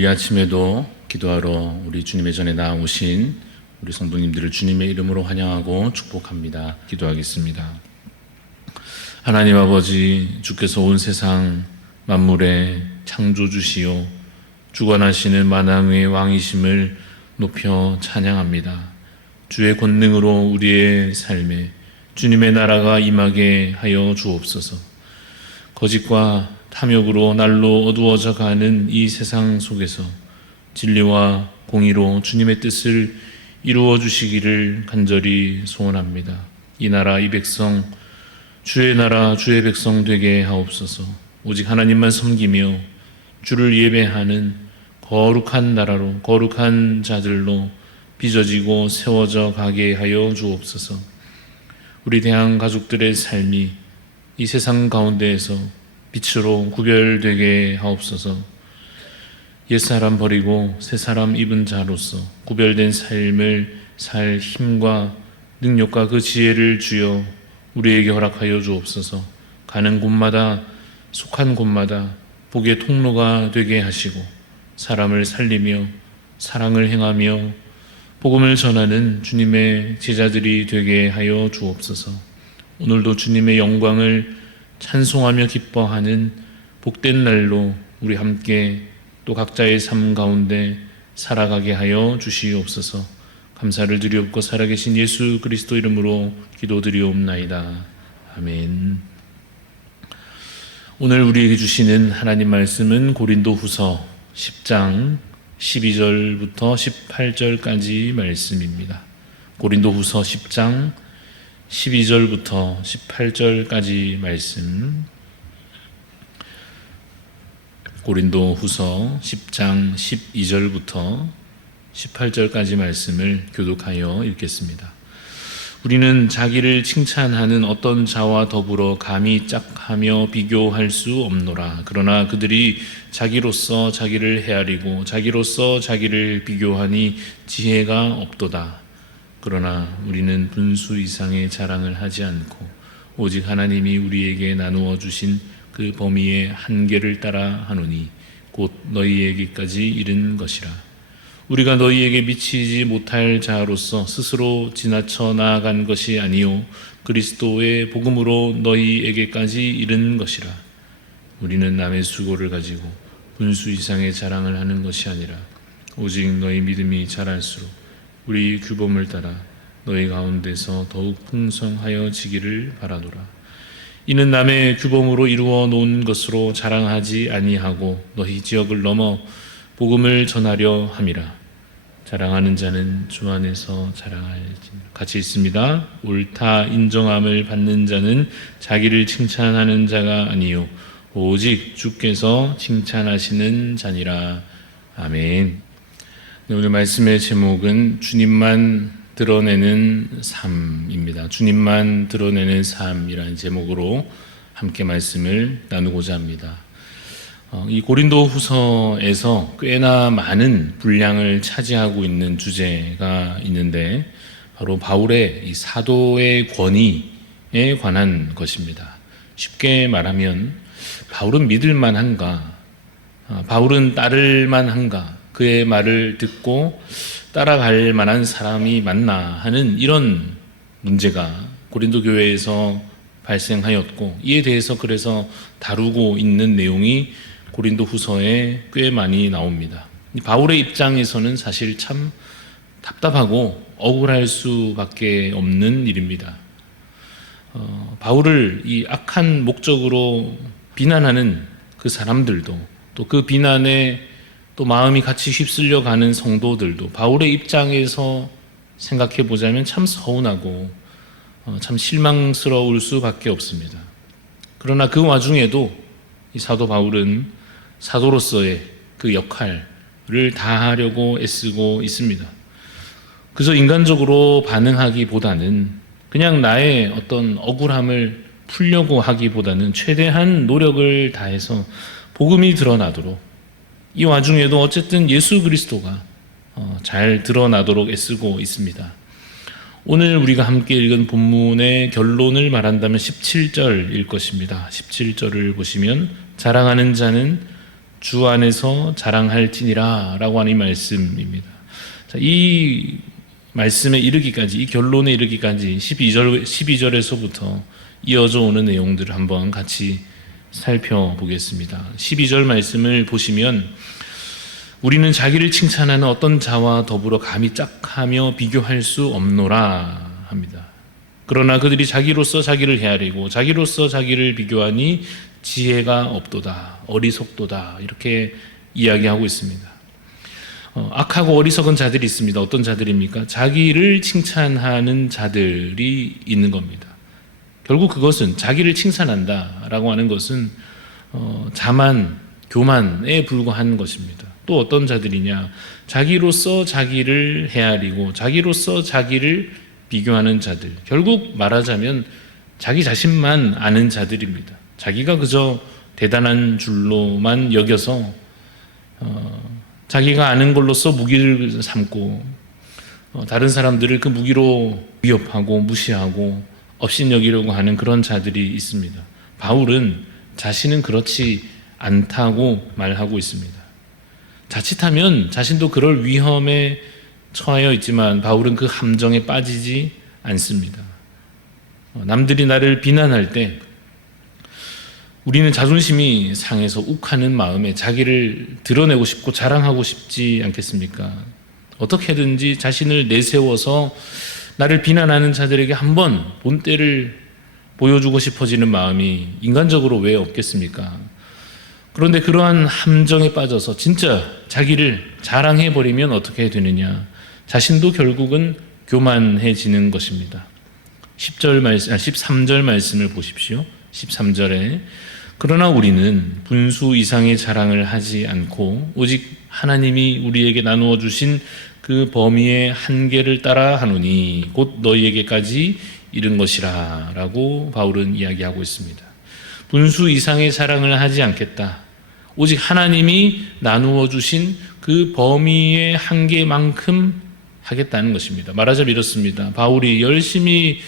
오늘 이 아침에도 기도하러 우리 주님의 전에 나오신 우리 성도님들을 주님의 이름으로 환영하고 축복합니다. 기도하겠습니다. 하나님 아버지, 주께서 온 세상 만물의 창조주시요 주관하시는 만왕의 왕이심을 높여 찬양합니다. 주의 권능으로 우리의 삶에 주님의 나라가 임하게 하여 주옵소서. 거짓과 탐욕으로 날로 어두워져 가는 이 세상 속에서 진리와 공의로 주님의 뜻을 이루어 주시기를 간절히 소원합니다. 이 나라, 이 백성, 주의 나라, 주의 백성 되게 하옵소서. 오직 하나님만 섬기며 주를 예배하는 거룩한 나라로, 거룩한 자들로 빚어지고 세워져 가게 하여 주옵소서. 우리 대한 가족들의 삶이 이 세상 가운데에서 빛으로 구별되게 하옵소서. 옛사람 버리고 새사람 입은 자로서 구별된 삶을 살 힘과 능력과 그 지혜를 주여 우리에게 허락하여 주옵소서. 가는 곳마다, 속한 곳마다 복의 통로가 되게 하시고 사람을 살리며 사랑을 행하며 복음을 전하는 주님의 제자들이 되게 하여 주옵소서. 오늘도 주님의 영광을 찬송하며 기뻐하는 복된 날로 우리 함께 또 각자의 삶 가운데 살아가게 하여 주시옵소서. 감사를 드리옵고 살아계신 예수 그리스도 이름으로 기도드리옵나이다. 아멘. 오늘 우리에게 주시는 하나님 말씀은 고린도후서 10장 12절부터 18절까지 말씀입니다. 고린도후서 10장 12절부터 18절까지 말씀. 고린도후서 10장 12절부터 18절까지 말씀을 교독하여 읽겠습니다. 우리는 자기를 칭찬하는 어떤 자와 더불어 감히 짝하며 비교할 수 없노라. 그러나 그들이 자기로서 자기를 헤아리고 자기로서 자기를 비교하니 지혜가 없도다. 그러나 우리는 분수 이상의 자랑을 하지 않고 오직 하나님이 우리에게 나누어 주신 그 범위의 한계를 따라 하노니 곧 너희에게까지 이른 것이라. 우리가 너희에게 미치지 못할 자로서 스스로 지나쳐 나아간 것이 아니요 그리스도의 복음으로 너희에게까지 이른 것이라. 우리는 남의 수고를 가지고 분수 이상의 자랑을 하는 것이 아니라 오직 너희 믿음이 자랄수록 우리 규범을 따라 너희 가운데서 더욱 풍성하여 지기를 바라노라. 이는 남의 규범으로 이루어 놓은 것으로 자랑하지 아니하고 너희 지역을 넘어 복음을 전하려 함이라. 자랑하는 자는 주 안에서 자랑할지니라. 같이 있습니다. 옳다 인정함을 받는 자는 자기를 칭찬하는 자가 아니요 오직 주께서 칭찬하시는 자니라. 아멘. 오늘 말씀의 제목은 주님만 드러내는 삶입니다. 주님만 드러내는 삶이라는 제목으로 함께 말씀을 나누고자 합니다. 이 고린도후서에서 꽤나 많은 분량을 차지하고 있는 주제가 있는데 바로 바울의 이 사도의 권위에 관한 것입니다. 쉽게 말하면 바울은 믿을 만한가? 바울은 따를 만한가? 그의 말을 듣고 따라갈 만한 사람이 맞나 하는 이런 문제가 고린도 교회에서 발생하였고 이에 대해서 그래서 다루고 있는 내용이 고린도 후서에 꽤 많이 나옵니다. 바울의 입장에서는 사실 참 답답하고 억울할 수밖에 없는 일입니다. 바울을 이 악한 목적으로 비난하는 그 사람들도 또 그 비난에 또 마음이 같이 휩쓸려 가는 성도들도 바울의 입장에서 생각해 보자면 참 서운하고 참 실망스러울 수밖에 없습니다. 그러나 그 와중에도 이 사도 바울은 사도로서의 그 역할을 다하려고 애쓰고 있습니다. 그저 인간적으로 반응하기보다는 그냥 나의 어떤 억울함을 풀려고 하기보다는 최대한 노력을 다해서 복음이 드러나도록 이 와중에도 어쨌든 예수 그리스도가 잘 드러나도록 애쓰고 있습니다. 오늘 우리가 함께 읽은 본문의 결론을 말한다면 17절일 것입니다. 17절을 보시면 자랑하는 자는 주 안에서 자랑할지니라 라고 하는 이 말씀입니다. 자, 이 말씀에 이르기까지, 이 결론에 이르기까지 12절에서부터 이어져 오는 내용들을 한번 같이 살펴보겠습니다. 12절 말씀을 보시면 우리는 자기를 칭찬하는 어떤 자와 더불어 감히 짝하며 비교할 수 없노라 합니다. 그러나 그들이 자기로서 자기를 헤아리고 자기로서 자기를 비교하니 지혜가 없도다, 어리석도다, 이렇게 이야기하고 있습니다. 악하고 어리석은 자들이 있습니다. 어떤 자들입니까? 자기를 칭찬하는 자들이 있는 겁니다. 결국 그것은 자기를 칭찬한다라고 하는 것은 자만, 교만에 불과한 것입니다. 또 어떤 자들이냐? 자기로서 자기를 헤아리고 자기로서 자기를 비교하는 자들. 결국 말하자면 자기 자신만 아는 자들입니다. 자기가 그저 대단한 줄로만 여겨서 자기가 아는 걸로써 무기를 삼고 다른 사람들을 그 무기로 위협하고 무시하고 업신여기려고 하는 그런 자들이 있습니다. 바울은 자신은 그렇지 않다고 말하고 있습니다. 자칫하면 자신도 그럴 위험에 처하여 있지만 바울은 그 함정에 빠지지 않습니다. 남들이 나를 비난할 때 우리는 자존심이 상해서 욱하는 마음에 자기를 드러내고 싶고 자랑하고 싶지 않겠습니까? 어떻게든지 자신을 내세워서 나를 비난하는 자들에게 한번 본때를 보여주고 싶어지는 마음이 인간적으로 왜 없겠습니까? 그런데 그러한 함정에 빠져서 진짜 자기를 자랑해버리면 어떻게 되느냐? 자신도 결국은 교만해지는 것입니다. 13절 말씀을 보십시오. 13절에 그러나 우리는 분수 이상의 자랑을 하지 않고 오직 하나님이 우리에게 나누어 주신 그 범위의 한계를 따라 하노니 곧 너희에게까지 이른 것이라 라고 바울은 이야기하고 있습니다. 분수 이상의 자랑을 하지 않겠다. 오직 하나님이 나누어 주신 그 범위의 한계만큼 하겠다는 것입니다. 말하자면 이렇습니다. 바울이 열심히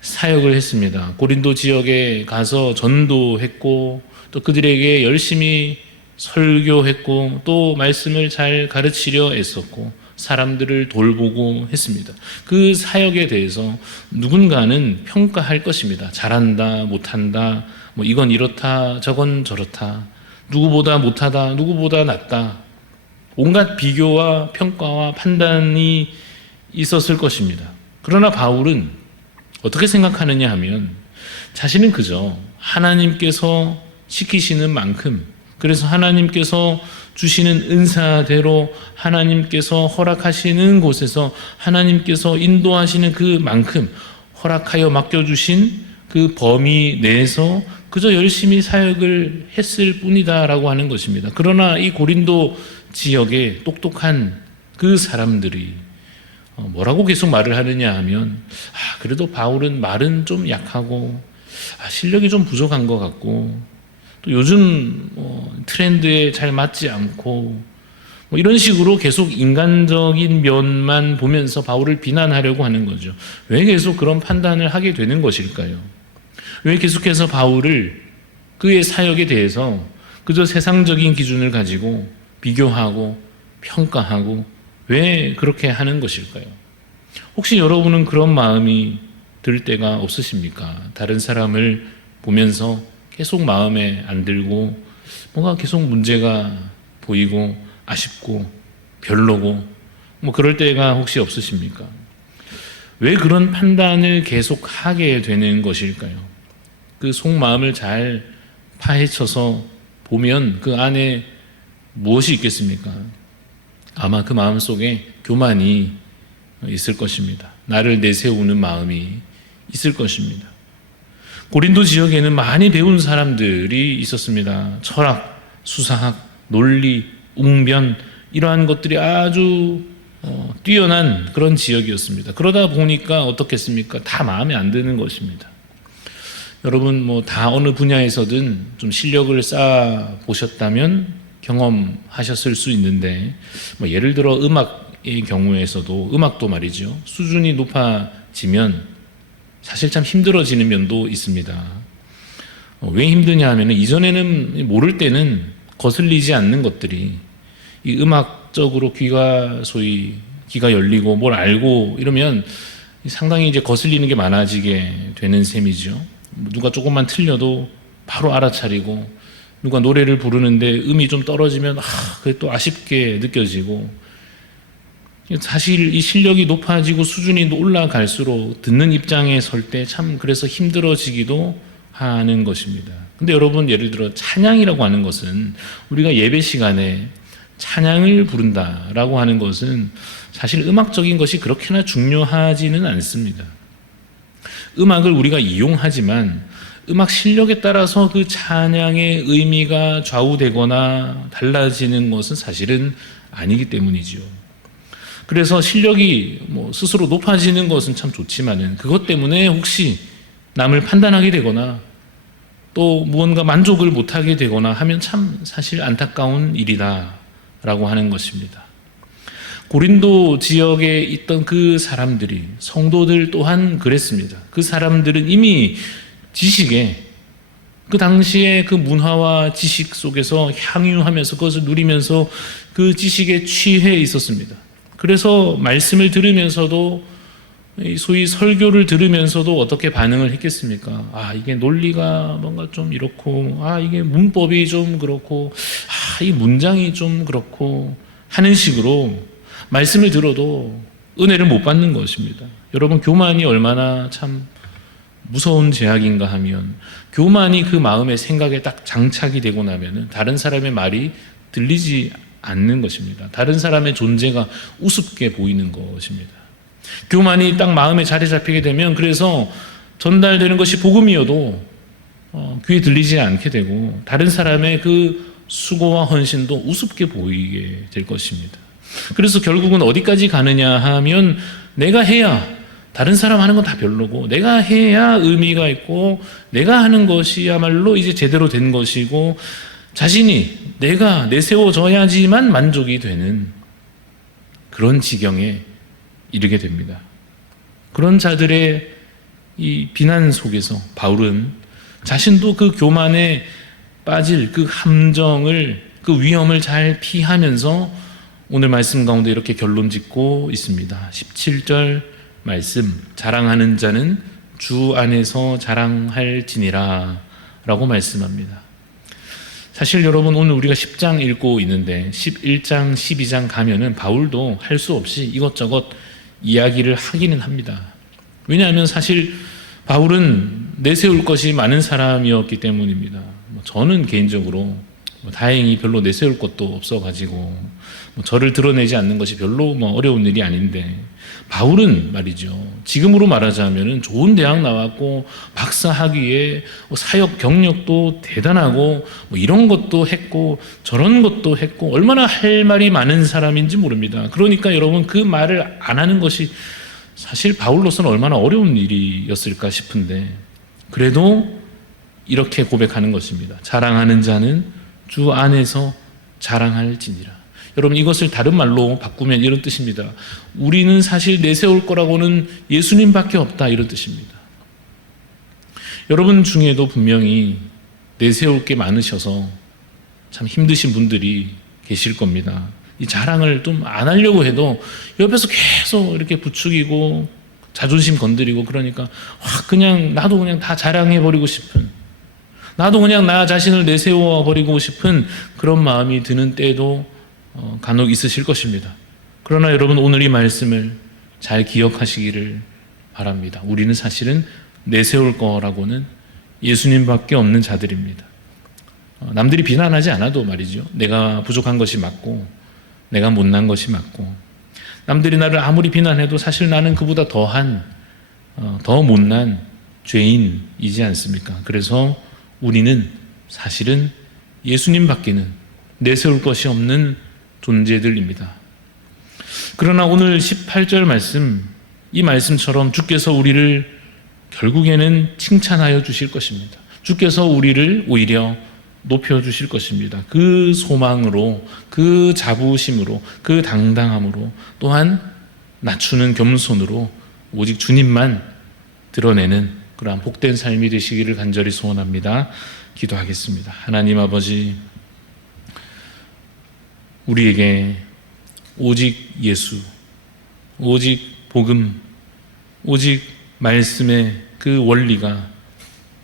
사역을 했습니다. 고린도 지역에 가서 전도했고 또 그들에게 열심히 설교했고 또 말씀을 잘 가르치려 애썼고 사람들을 돌보고 했습니다. 그 사역에 대해서 누군가는 평가할 것입니다. 잘한다, 못한다, 뭐 이건 이렇다, 저건 저렇다, 누구보다 못하다, 누구보다 낫다, 온갖 비교와 평가와 판단이 있었을 것입니다. 그러나 바울은 어떻게 생각하느냐 하면 자신은 그저 하나님께서 시키시는 만큼, 그래서 하나님께서 주시는 은사대로 하나님께서 허락하시는 곳에서 하나님께서 인도하시는 그만큼 허락하여 맡겨주신 그 범위 내에서 그저 열심히 사역을 했을 뿐이다라고 하는 것입니다. 그러나 이 고린도 지역의 똑똑한 그 사람들이 뭐라고 계속 말을 하느냐 하면 그래도 바울은 말은 좀 약하고 실력이 좀 부족한 것 같고 또 요즘 트렌드에 잘 맞지 않고 이런 식으로 계속 인간적인 면만 보면서 바울을 비난하려고 하는 거죠. 왜 계속 그런 판단을 하게 되는 것일까요? 왜 계속해서 바울을 그의 사역에 대해서 그저 세상적인 기준을 가지고 비교하고 평가하고 왜 그렇게 하는 것일까요? 혹시 여러분은 그런 마음이 들 때가 없으십니까? 다른 사람을 보면서 계속 마음에 안 들고 뭔가 계속 문제가 보이고 아쉽고 별로고 그럴 때가 혹시 없으십니까? 왜 그런 판단을 계속 하게 되는 것일까요? 그 속마음을 잘 파헤쳐서 보면 그 안에 무엇이 있겠습니까? 아마 그 마음 속에 교만이 있을 것입니다. 나를 내세우는 마음이 있을 것입니다. 고린도 지역에는 많이 배운 사람들이 있었습니다. 철학, 수사학, 논리, 웅변 이러한 것들이 아주 뛰어난 그런 지역이었습니다. 그러다 보니까 어떻겠습니까? 다 마음에 안 드는 것입니다. 여러분 다 어느 분야에서든 좀 실력을 쌓아 보셨다면 경험하셨을 수 있는데 예를 들어 음악의 경우에서도 음악도 말이죠. 수준이 높아지면 사실 참 힘들어지는 면도 있습니다. 왜 힘드냐 하면 이전에는 모를 때는 거슬리지 않는 것들이 이 음악적으로 귀가 열리고 뭘 알고 이러면 상당히 이제 거슬리는 게 많아지게 되는 셈이죠. 누가 조금만 틀려도 바로 알아차리고, 누가 노래를 부르는데 음이 좀 떨어지면 그게 또 아쉽게 느껴지고, 사실 이 실력이 높아지고 수준이 올라갈수록 듣는 입장에 설 때 참 그래서 힘들어지기도 하는 것입니다. 근데 여러분, 예를 들어 찬양이라고 하는 것은, 우리가 예배 시간에 찬양을 부른다라고 하는 것은 사실 음악적인 것이 그렇게나 중요하지는 않습니다. 음악을 우리가 이용하지만 음악 실력에 따라서 그 찬양의 의미가 좌우되거나 달라지는 것은 사실은 아니기 때문이죠. 그래서 실력이 스스로 높아지는 것은 참 좋지만은 그것 때문에 혹시 남을 판단하게 되거나 또 무언가 만족을 못하게 되거나 하면 참 사실 안타까운 일이다라고 하는 것입니다. 고린도 지역에 있던 그 사람들이, 성도들 또한 그랬습니다. 그 사람들은 이미 지식에, 그 당시에 그 문화와 지식 속에서 향유하면서 그것을 누리면서 그 지식에 취해 있었습니다. 그래서 말씀을 들으면서도, 소위 설교를 들으면서도 어떻게 반응을 했겠습니까? 이게 논리가 뭔가 좀 이렇고, 이게 문법이 좀 그렇고, 이 문장이 좀 그렇고 하는 식으로 말씀을 들어도 은혜를 못 받는 것입니다. 여러분, 교만이 얼마나 참 무서운 제약인가 하면, 교만이 그 마음의 생각에 딱 장착이 되고 나면은 다른 사람의 말이 들리지 않는 것입니다. 다른 사람의 존재가 우습게 보이는 것입니다. 교만이 딱 마음에 자리 잡히게 되면, 그래서 전달되는 것이 복음이어도 귀에 들리지 않게 되고, 다른 사람의 그 수고와 헌신도 우습게 보이게 될 것입니다. 그래서 결국은 어디까지 가느냐 하면, 내가 해야, 다른 사람 하는 건 다 별로고, 내가 해야 의미가 있고, 내가 하는 것이야말로 이제 제대로 된 것이고, 자신이 내가 내세워져야지만 만족이 되는 그런 지경에 이르게 됩니다. 그런 자들의 이 비난 속에서 바울은 자신도 그 교만에 빠질 그 함정을, 그 위험을 잘 피하면서 오늘 말씀 가운데 이렇게 결론 짓고 있습니다. 17절 말씀, 자랑하는 자는 주 안에서 자랑할지니라 라고 말씀합니다. 사실 여러분, 오늘 우리가 10장 읽고 있는데 11장, 12장 가면은 바울도 할 수 없이 이것저것 이야기를 하기는 합니다. 왜냐하면 사실 바울은 내세울 것이 많은 사람이었기 때문입니다. 저는 개인적으로 다행히 별로 내세울 것도 없어가지고 저를 드러내지 않는 것이 별로 어려운 일이 아닌데, 바울은 말이죠, 지금으로 말하자면 좋은 대학 나왔고 박사 학위에 사역 경력도 대단하고 이런 것도 했고 저런 것도 했고 얼마나 할 말이 많은 사람인지 모릅니다. 그러니까 여러분, 그 말을 안 하는 것이 사실 바울로서는 얼마나 어려운 일이었을까 싶은데, 그래도 이렇게 고백하는 것입니다. 자랑하는 자는 주 안에서 자랑할지니라. 여러분, 이것을 다른 말로 바꾸면 이런 뜻입니다. 우리는 사실 내세울 거라고는 예수님밖에 없다, 이런 뜻입니다. 여러분 중에도 분명히 내세울 게 많으셔서 참 힘드신 분들이 계실 겁니다. 이 자랑을 좀 안 하려고 해도 옆에서 계속 이렇게 부추기고 자존심 건드리고, 그러니까 그냥 나도 그냥 다 자랑해버리고 싶은, 나도 그냥 나 자신을 내세워버리고 싶은 그런 마음이 드는 때도 간혹 있으실 것입니다. 그러나 여러분, 오늘 이 말씀을 잘 기억하시기를 바랍니다. 우리는 사실은 내세울 거라고는 예수님밖에 없는 자들입니다. 남들이 비난하지 않아도 말이죠, 내가 부족한 것이 맞고 내가 못난 것이 맞고, 남들이 나를 아무리 비난해도 사실 나는 그보다 더 못난 죄인이지 않습니까? 그래서 우리는 사실은 예수님밖에는 내세울 것이 없는 존재들입니다. 그러나 오늘 18절 말씀, 이 말씀처럼 주께서 우리를 결국에는 칭찬하여 주실 것입니다. 주께서 우리를 오히려 높여주실 것입니다. 그 소망으로, 그 자부심으로, 그 당당함으로, 또한 낮추는 겸손으로 오직 주님만 드러내는 그러한 복된 삶이 되시기를 간절히 소원합니다. 기도하겠습니다. 하나님 아버지, 우리에게 오직 예수, 오직 복음, 오직 말씀의 그 원리가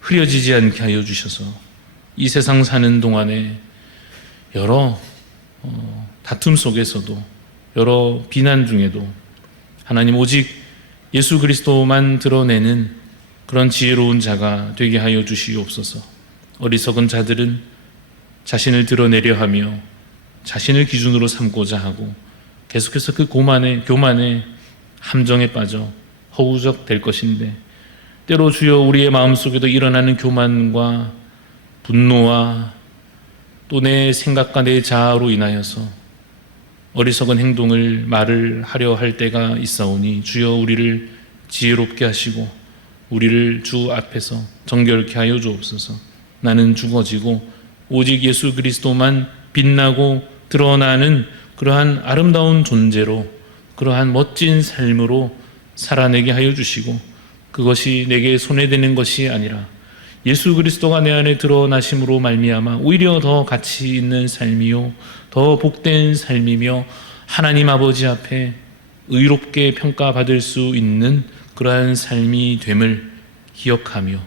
흐려지지 않게 하여 주셔서 이 세상 사는 동안에 여러 다툼 속에서도, 여러 비난 중에도 하나님 오직 예수 그리스도만 드러내는 그런 지혜로운 자가 되게 하여 주시옵소서. 어리석은 자들은 자신을 드러내려 하며 자신을 기준으로 삼고자 하고 계속해서 그 교만의 함정에 빠져 허우적될 것인데, 때로 주여 우리의 마음속에도 일어나는 교만과 분노와 또 내 생각과 내 자아로 인하여서 어리석은 말을 하려 할 때가 있사오니 주여 우리를 지혜롭게 하시고 우리를 주 앞에서 정결케 하여 주옵소서. 나는 죽어지고 오직 예수 그리스도만 빛나고 드러나는 그러한 아름다운 존재로, 그러한 멋진 삶으로 살아내게 하여 주시고, 그것이 내게 손해되는 것이 아니라 예수 그리스도가 내 안에 드러나심으로 말미암아 오히려 더 가치 있는 삶이요 더 복된 삶이며 하나님 아버지 앞에 의롭게 평가받을 수 있는 그러한 삶이 됨을 기억하며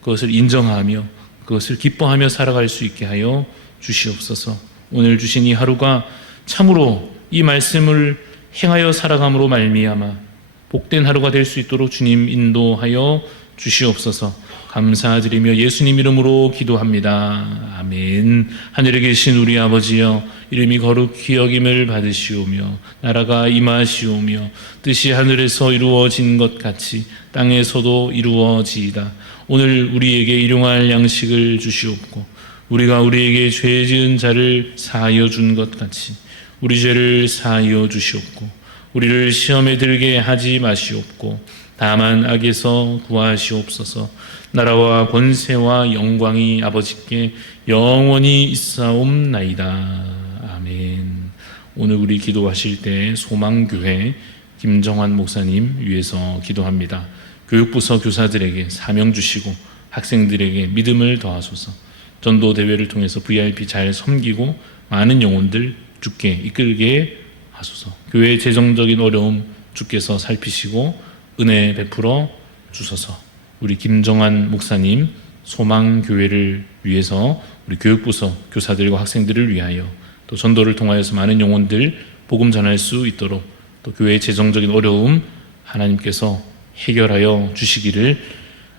그것을 인정하며 그것을 기뻐하며 살아갈 수 있게 하여 주시옵소서. 오늘 주신 이 하루가 참으로 이 말씀을 행하여 살아감으로 말미암아 복된 하루가 될 수 있도록 주님 인도하여 주시옵소서. 감사드리며 예수님 이름으로 기도합니다. 아멘. 하늘에 계신 우리 아버지여, 이름이 거룩히 여김을 받으시오며 나라가 임하시오며 뜻이 하늘에서 이루어진 것 같이 땅에서도 이루어지이다. 오늘 우리에게 일용할 양식을 주시옵고 우리가 우리에게 죄 지은 자를 사하여 준 것 같이 우리 죄를 사하여 주시옵고 우리를 시험에 들게 하지 마시옵고 다만 악에서 구하시옵소서. 나라와 권세와 영광이 아버지께 영원히 있사옵나이다. 아멘. 오늘 우리 기도하실 때 소망교회 김정환 목사님 위해서 기도합니다. 교육부서 교사들에게 사명 주시고 학생들에게 믿음을 더하소서. 전도 대회를 통해서 VIP 잘 섬기고 많은 영혼들 주께 이끌게 하소서. 교회의 재정적인 어려움 주께서 살피시고 은혜 베풀어 주소서. 우리 김정환 목사님 소망교회를 위해서 우리 교육부서 교사들과 학생들을 위하여 또 전도를 통하여서 많은 영혼들 복음 전할 수 있도록 또 교회의 재정적인 어려움 하나님께서 해결하여 주시기를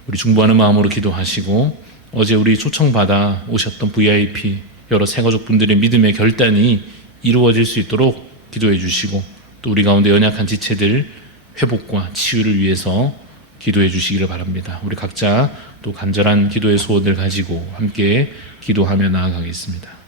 우리 중보하는 마음으로 기도하시고, 어제 우리 초청받아 오셨던 VIP 여러 새가족분들의 믿음의 결단이 이루어질 수 있도록 기도해 주시고, 또 우리 가운데 연약한 지체들 회복과 치유를 위해서 기도해 주시기를 바랍니다. 우리 각자 또 간절한 기도의 소원을 가지고 함께 기도하며 나아가겠습니다.